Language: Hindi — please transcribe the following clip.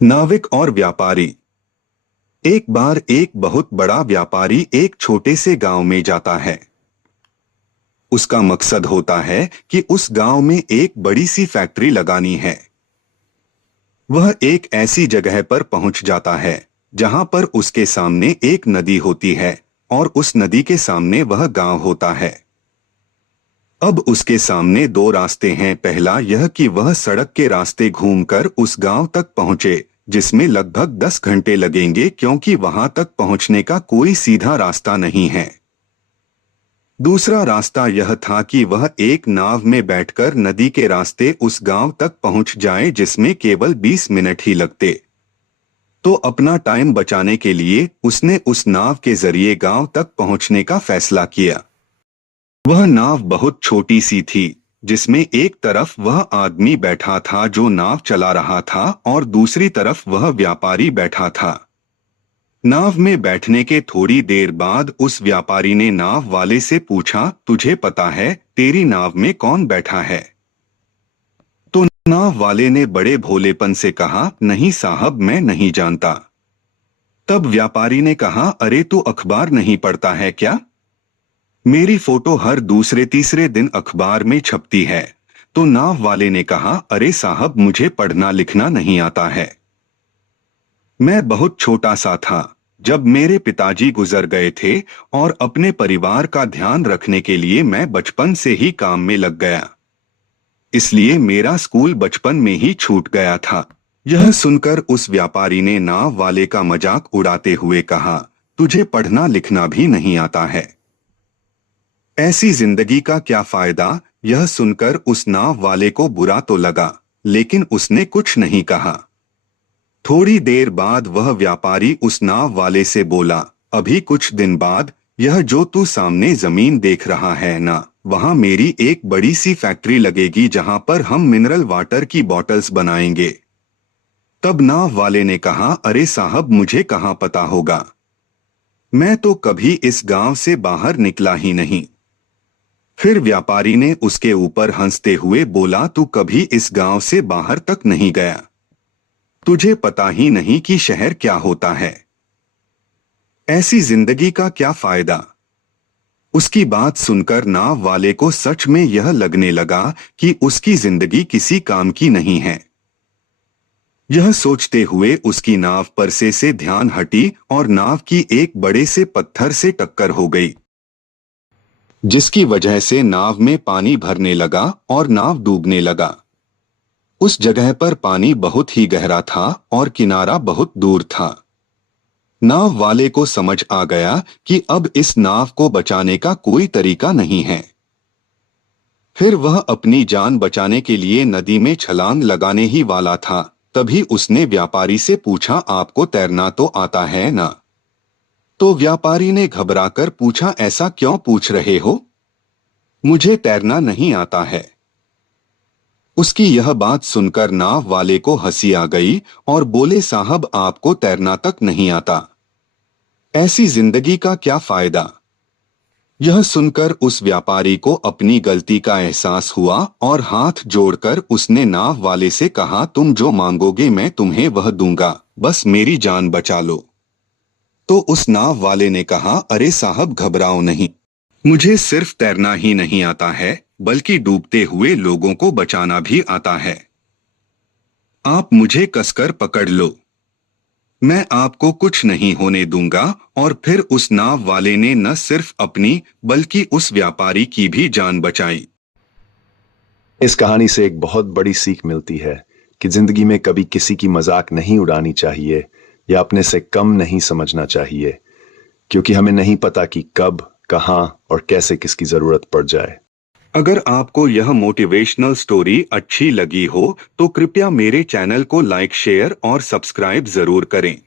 नाविक और व्यापारी। एक बार एक बहुत बड़ा व्यापारी एक छोटे से गांव में जाता है। उसका मकसद होता है कि उस गांव में एक बड़ी सी फैक्ट्री लगानी है। वह एक ऐसी जगह पर पहुंच जाता है जहां पर उसके सामने एक नदी होती है और उस नदी के सामने वह गांव होता है। अब उसके सामने दो रास्ते हैं। पहला यह कि वह सड़क के रास्ते घूमकर उस गांव तक पहुंचे, जिसमें लगभग 10 घंटे लगेंगे क्योंकि वहां तक पहुंचने का कोई सीधा रास्ता नहीं है। दूसरा रास्ता यह था कि वह एक नाव में बैठकर नदी के रास्ते उस गांव तक पहुंच जाए, जिसमें केवल 20 मिनट ही लगते। तो अपना टाइम बचाने के लिए उसने उस नाव के जरिए गांव तक पहुंचने का फैसला किया। वह नाव बहुत छोटी सी थी, जिसमें एक तरफ वह आदमी बैठा था जो नाव चला रहा था और दूसरी तरफ वह व्यापारी बैठा था। नाव में बैठने के थोड़ी देर बाद उस व्यापारी ने नाव वाले से पूछा, तुझे पता है तेरी नाव में कौन बैठा है? तो नाव वाले ने बड़े भोलेपन से कहा, नहीं साहब, मैं नहीं जानता। तब व्यापारी ने कहा, अरे तू अखबार नहीं पढ़ता है क्या? मेरी फोटो हर दूसरे तीसरे दिन अखबार में छपती है। तो नाव वाले ने कहा, अरे साहब, मुझे पढ़ना लिखना नहीं आता है। मैं बहुत छोटा सा था जब मेरे पिताजी गुजर गए थे और अपने परिवार का ध्यान रखने के लिए मैं बचपन से ही काम में लग गया। इसलिए मेरा स्कूल बचपन में ही छूट गया था। यह सुनकर उस व्यापारी ने नाव वाले का मजाक उड़ाते हुए कहा, तुझे पढ़ना लिखना भी नहीं आता है, ऐसी जिंदगी का क्या फायदा? यह सुनकर उस नाव वाले को बुरा तो लगा, लेकिन उसने कुछ नहीं कहा। थोड़ी देर बाद वह व्यापारी उस नाव वाले से बोला, अभी कुछ दिन बाद यह जो तू सामने जमीन देख रहा है ना, वहां मेरी एक बड़ी सी फैक्ट्री लगेगी जहां पर हम मिनरल वाटर की बॉटल्स बनाएंगे। तब नाव वाले ने कहा, अरे साहब, मुझे कहां पता होगा, मैं तो कभी इस गांव से बाहर निकला ही नहीं। फिर व्यापारी ने उसके ऊपर हंसते हुए बोला, तू कभी इस गांव से बाहर तक नहीं गया, तुझे पता ही नहीं कि शहर क्या होता है, ऐसी जिंदगी का क्या फायदा? उसकी बात सुनकर नाव वाले को सच में यह लगने लगा कि उसकी जिंदगी किसी काम की नहीं है। यह सोचते हुए उसकी नाव परसे से ध्यान हटी और नाव की एक बड़े से पत्थर से टक्कर हो गई, जिसकी वजह से नाव में पानी भरने लगा और नाव डूबने लगा। उस जगह पर पानी बहुत ही गहरा था और किनारा बहुत दूर था। नाव वाले को समझ आ गया कि अब इस नाव को बचाने का कोई तरीका नहीं है। फिर वह अपनी जान बचाने के लिए नदी में छलांग लगाने ही वाला था, तभी उसने व्यापारी से पूछा, आपको तैरना तो आता है ना? तो व्यापारी ने घबराकर पूछा, ऐसा क्यों पूछ रहे हो? मुझे तैरना नहीं आता है। उसकी यह बात सुनकर नाव वाले को हंसी आ गई और बोले, साहब, आपको तैरना तक नहीं आता, ऐसी जिंदगी का क्या फायदा? यह सुनकर उस व्यापारी को अपनी गलती का एहसास हुआ और हाथ जोड़कर उसने नाव वाले से कहा, तुम जो मांगोगे मैं तुम्हें वह दूंगा, बस मेरी जान बचा लो। तो उस नाव वाले ने कहा, अरे साहब, घबराओ नहीं, मुझे सिर्फ तैरना ही नहीं आता है बल्कि डूबते हुए लोगों को बचाना भी आता है। आप मुझे कसकर पकड़ लो, मैं आपको कुछ नहीं होने दूंगा। और फिर उस नाव वाले ने न सिर्फ अपनी बल्कि उस व्यापारी की भी जान बचाई। इस कहानी से एक बहुत बड़ी सीख मिलती है कि जिंदगी में कभी किसी की मजाक नहीं उड़ानी चाहिए या अपने से कम नहीं समझना चाहिए, क्योंकि हमें नहीं पता कि कब, कहां और कैसे किसकी जरूरत पड़ जाए। अगर आपको यह मोटिवेशनल स्टोरी अच्छी लगी हो तो कृपया मेरे चैनल को लाइक, शेयर और सब्सक्राइब जरूर करें।